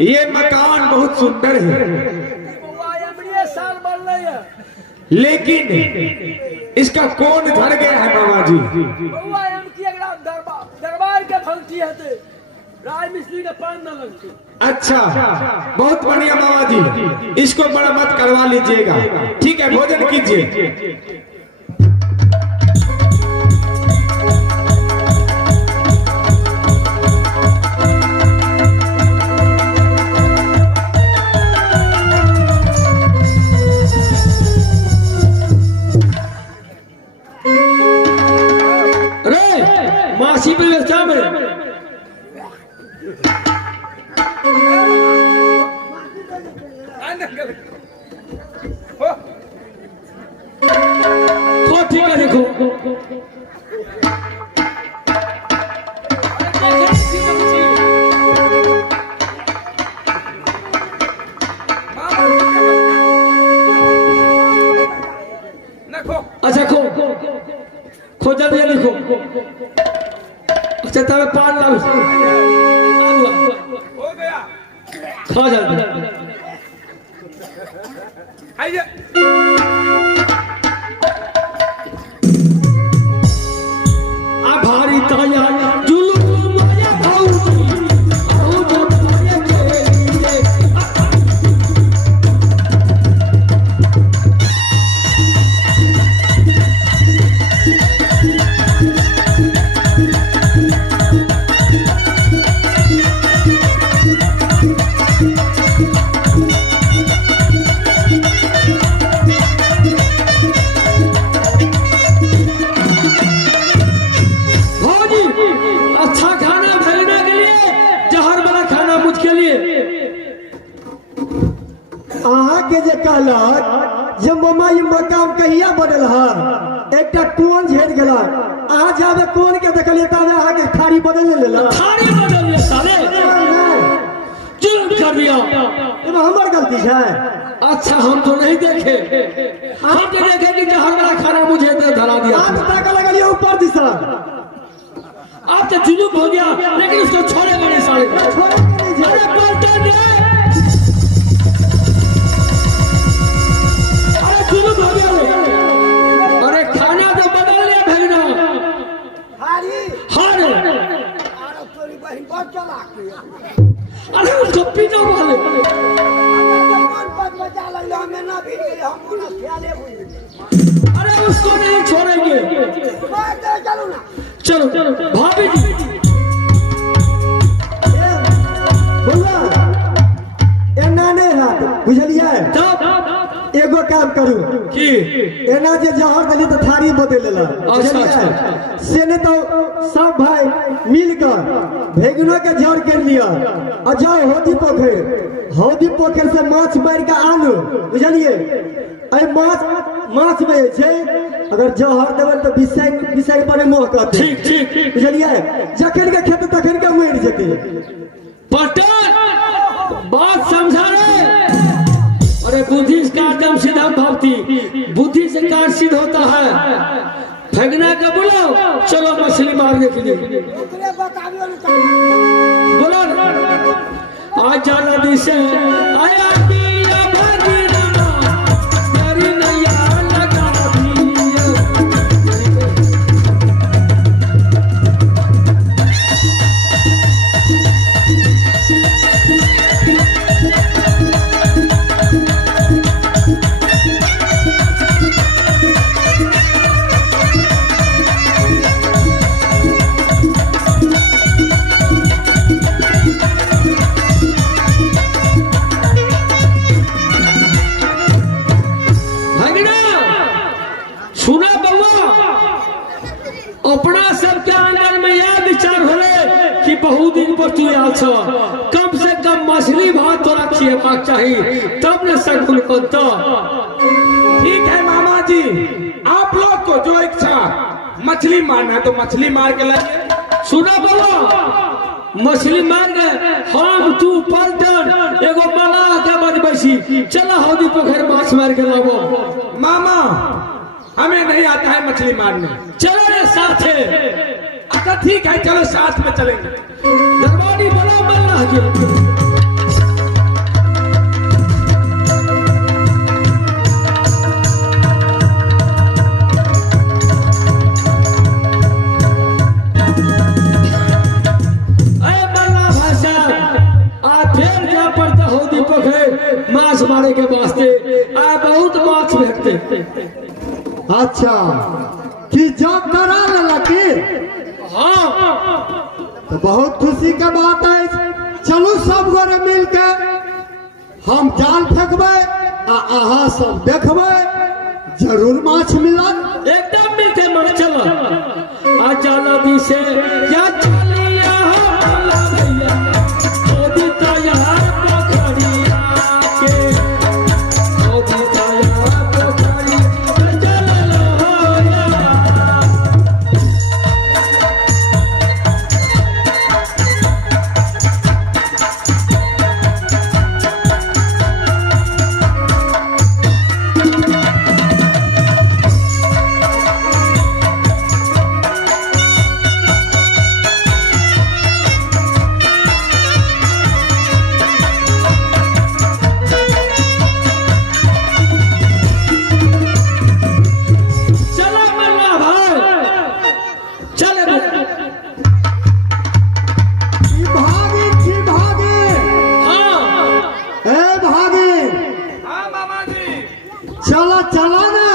ये मकान बहुत सुंदर है, लेकिन इसका कौन धर गया है मामा जी? दरबार के फंक्टी है राज मिस्त्री का पान न लगती। अच्छा, बहुत बढ़िया मामा जी, इसको मरम्मत करवा लीजिएगा। ठीक है, भोजन कीजिए। मासी पे व्यवस्था में ठीक है, देखो अच्छा खो जल्दी लिखो। अच्छा तब पान लाओ, हो गया खा जल्दी। आइए आ भारी ताया जुलूम माया भाऊजी आओ जो ताया के लिए। जब मामा ये मकाम कहिया बनल है, एक कौन झेल गला आज आवे कौन के देखलिए तावे आगे थारी बदल लेला। थारी बदल ले साले, जुल्म कर दिया। ये हमार गलती है। अच्छा हम तो नहीं देखे, हम तो देखे कि जहर वाला खाना मुझे दे धरा दिया। आप ताका लगलिए ऊपर दिशा, आप तो जुलूम हो गया, लेकिन उसको छोड़ेगा नहीं साले। अरे पलटन दे, जुलूम हो गया। अरे खाना तो बदल ले भैया। अरे उसको पीटो वाले। अरे उसको नहीं छोड़ेंगे। चलो भाभी जी बोला एना नहीं रात बुझलिए। एगो काम करू की एना जे जहर दली तो थारी बदल लेला। अच्छा से ने तो सब भाई मिलकर भेगनो के जहर कर लिया और जाओ होदी पोखर से माछ मार के आनो बुझलिए। अरे माछ में छे अगर जहर देबन तो विषय पर मोह करते। ठीक बुझलिए, जखन के खेत तखन के मर जेते। पटन बात समझा रे। अरे बुद्धि का एकदम सीधा भावती, बुद्धि से कार सिद्ध होता है। फेंकना का बोलो, चलो मछली मारने के लिए बोलो। आज जाना दिशा आया दिया भागी रामा, तेरी नैया लगा दिया। सुना बउआ, अपना सबके अंदर में यह विचार होले कि बहुत दिन पर तू आल छ, कम से कम मछली भात तोरा खिएबाक चाहिए, तब न सगुन बनता। ठीक है मामा जी, आप लोग को जो इच्छा मछली मारना तो मछली मार के लाइए। सुना बउआ, मछली मार गए हम तू पलटन एगो बना के बजबैसी, चला हौदी पोखर माछ मार के लाबो। मामा हमें नहीं आता है मछली मारने। चलो रे साथे। अच्छा ठीक है, चलो साथ में चलेंगे। दरबारी बड़ा मल्लाह के पोखर माछ मारे के वास्ते आ बहुत माछ भेटते। अच्छा कि जब करा लकी हाँ तो बहुत खुशी के बात है। चलू सब गोरे मिल के हम जाल फेंकबे आ अहाँ सब देखबे, जरूर माछ मिलत। एकदम मिलते मन चलो आ चलो दी से या चलिया भला भैया ओदी तैयार पोखरिया के ओदी तैयार पोखरी चलो होया। चलो मल्ला भाई चले भागी हाँ ए भागी हाँ मामा जी। चला चला ना।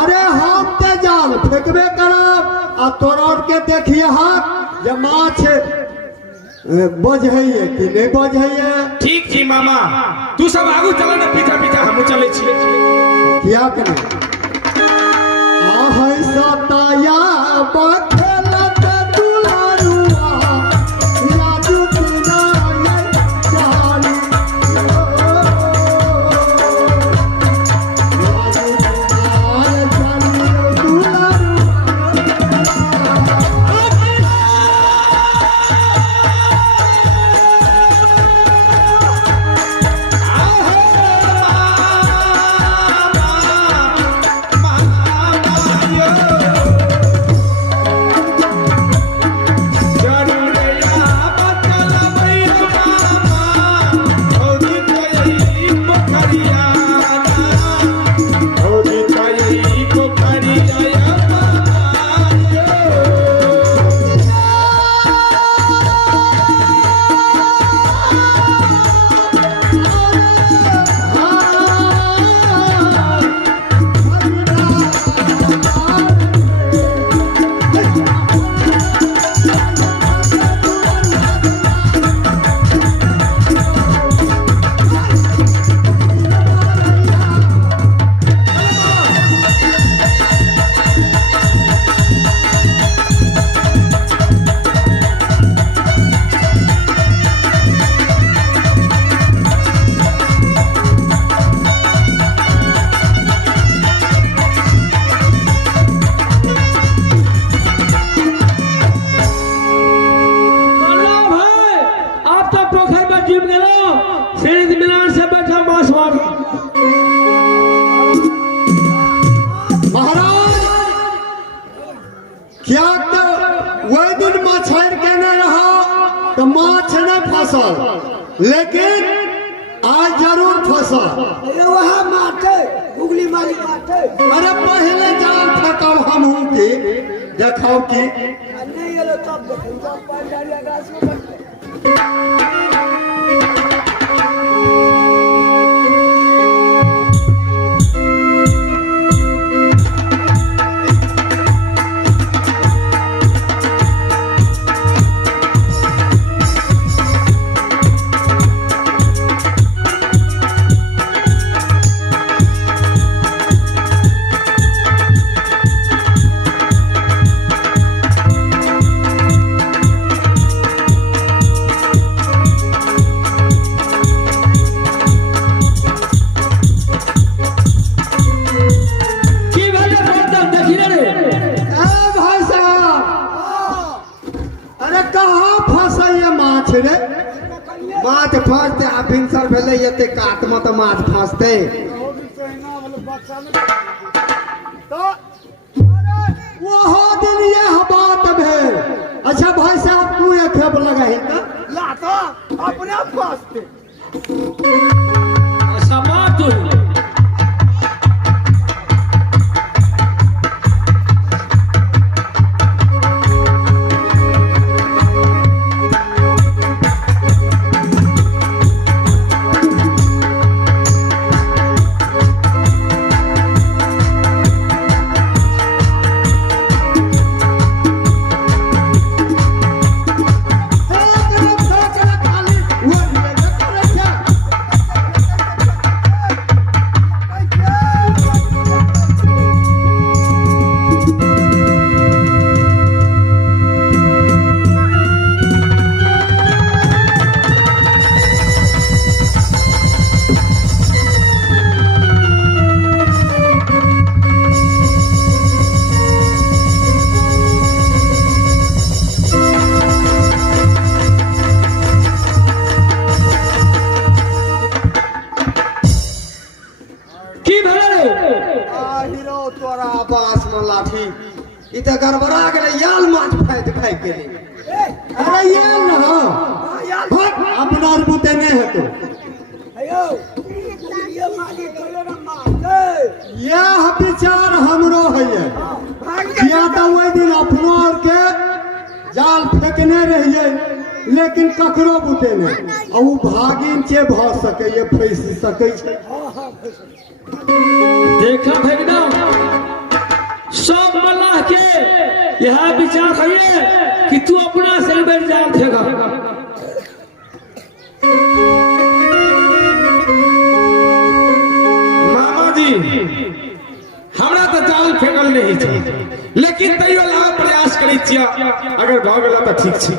अरे हम ते जाल फेंकबे करब आ तोड़ के देखिए हाथ जे माछ बजैए कि नहीं बजैए। ठीक छी मामा, तू सब आगू चला ना, पीछा पीछा हम चले छिए। क्या करें आहै सताया बखेलत दुलारुआ लाजू किनारे चाली लाजू किनारे चाली दुलारुआ। मल्ला भाई आप तो पोखर में डूब गए, फिर मीनार से बैठा माछ मार। महाराज क्या तो वही दिन मछर के न रहा तो माछ न फसल, लेकिन आज जरूर फसल। अरे वहाँ माटे गुगली मारी माटे अरे पहले जाल फेंकब हमहू की देखो की नहीं ये लो तब देखो जब पानी डालिया गाछ में बैठे। की भेले फोटो देखी रे ए भाई साहब, अरे कहाँ फंसैया माछ रे? माछ फंसते आ भिनसर भेले एते काट में तो माछ फंसते। वहाँ दिन यह बात भेल। अच्छा भाई साहब तू ये खेप लगाही का लाता अपने फास्ते समाज बड़ा बांस में लाठी ई तो गड़बड़ा गेलै याल माछ फाइट गेलै अरे याल ना भट अपना और बुते नहीं है तो अयो ये मारी करो ना मार यह विचार हमरो है या तो वही दिन अपनो और के जाल फेंकने रहिए लेकिन ककरो बुते नहीं और वो भागिन चे भ सके ये फंस सके छे देखा भेगना सब मल्लाह के यह विचार है कि तू अपना सेलबेट जाल फेंका मामा जी हमरा तो जाल फेंकल नहीं छै लेकिन तैयो ला प्रयास करै छियै अगर भ गेला त ठीक छै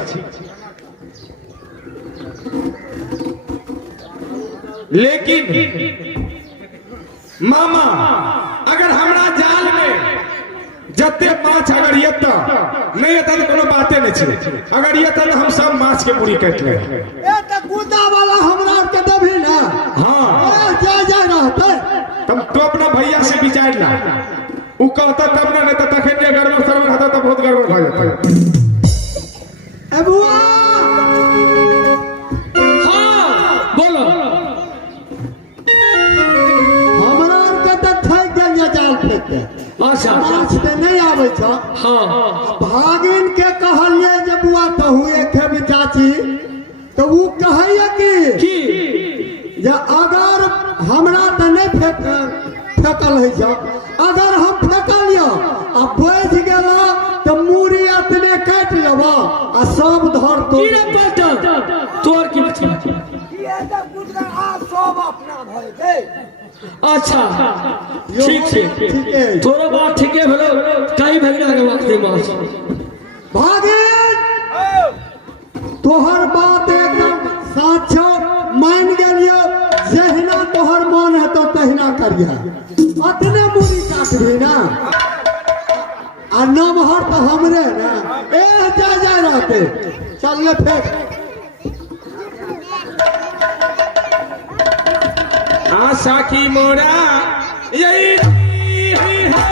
लेकिन मामा अगर हमरा जाल में जते माछ अगर ये तो नहीं तो कोनो बाते नहीं छै अगर ये तो हम सब माछ के पूरी काट ले ए त कुत्ता वाला हमरा के देबी ना हां जा रहते तुम तो अपना भैया से विचार ला उ कहता तब ना नहीं तो तखन जे गड़बड़ सरबड़ होता तो बहुत गड़बड़ भ जाता ए बुआ हाँ बोलो हमरा के त थक गेल जाल फेंक के अच्छा माछ ते नहीं आवे छ हाँ भागिन के कहलिए जे बुआ कहू एक चाची तो वो कहैया कि जे अगर हमरा त नहीं फेंकल है छ अगर हम फेंकलियो आ बच गेला तो मूड़ी अपने काट लेबा आ सब धर तो की रे पलटन तोर की बच्चा ये तो गुजरा आ सब अपना भय गए अच्छा ठीक ठीक है है तोरा बात ठीक है भेलो कई भेगना के बात दे माछ भागिन तोहर बात एकदम साचो मान गेलियो जहिना तोहर मन है तो तहिना करिया अतने मूड़ी काटबी ना आ नमहर तो हमरे ना ए जा रहते चल ले फेंक आशा की मोरा यही है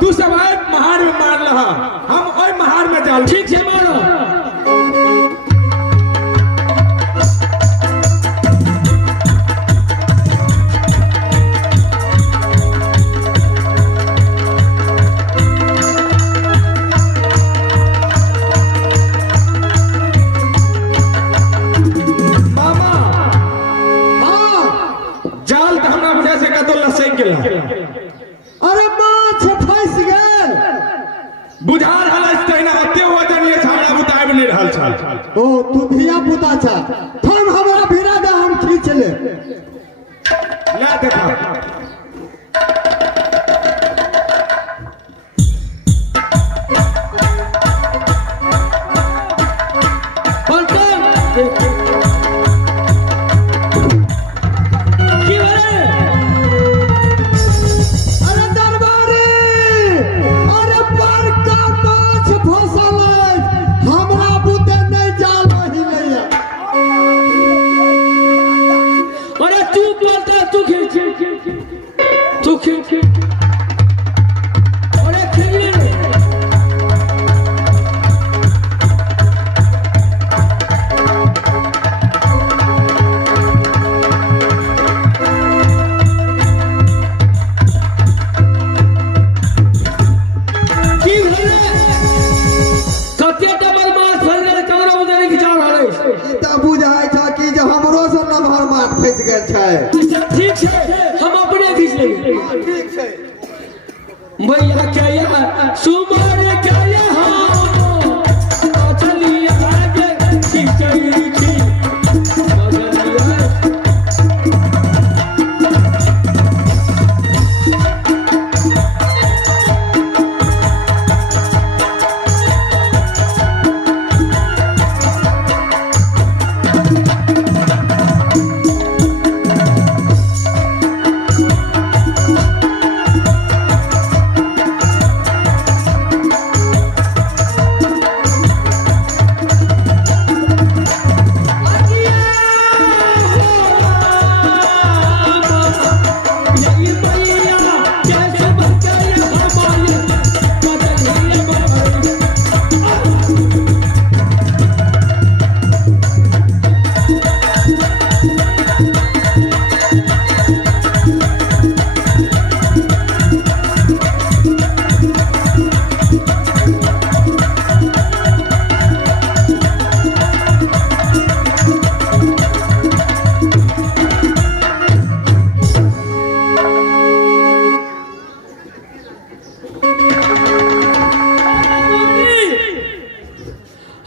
तू सब महार में मार लहा हम ओए महार में जाल ठीक है मारो मामा हाँ जाल तो हमरा वजह से कतो लसक गेला अरे माछ फंस गेल बुझा रहल अछि तहिना ओते वजन ये हमरा बुताब नहीं रहल छल ओ तू धिया पुता छा हम हमरा भिड़ा दे हम खींच ले ला देखा पलटन की बारे है। ठीक है हम अपने खींच लेंगे। ठीक है भैया क्या या सुमार क्या यहाँ चलिए आगे खींचई थी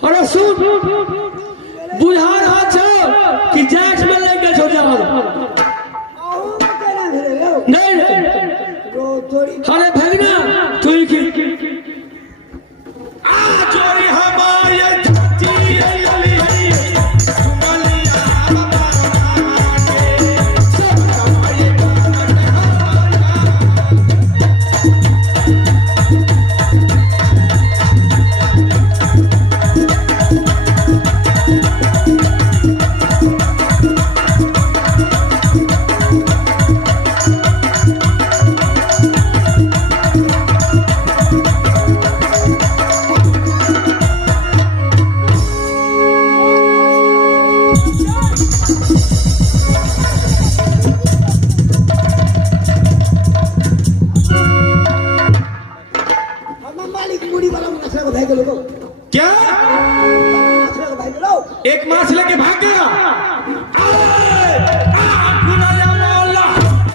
अरे सुन बुझा रहा छो कि जैक्स में लेके छो जा आहू तेरा घरे लो नहीं रो थोड़ी अरे भगना तू ही की जोड़ी हमारी धरती अली सुमलिया हम मालिक मुड़ी वाला मछली को भाई के लोगों क्या मछली को भाई के लो एक माछ लेके भाग गया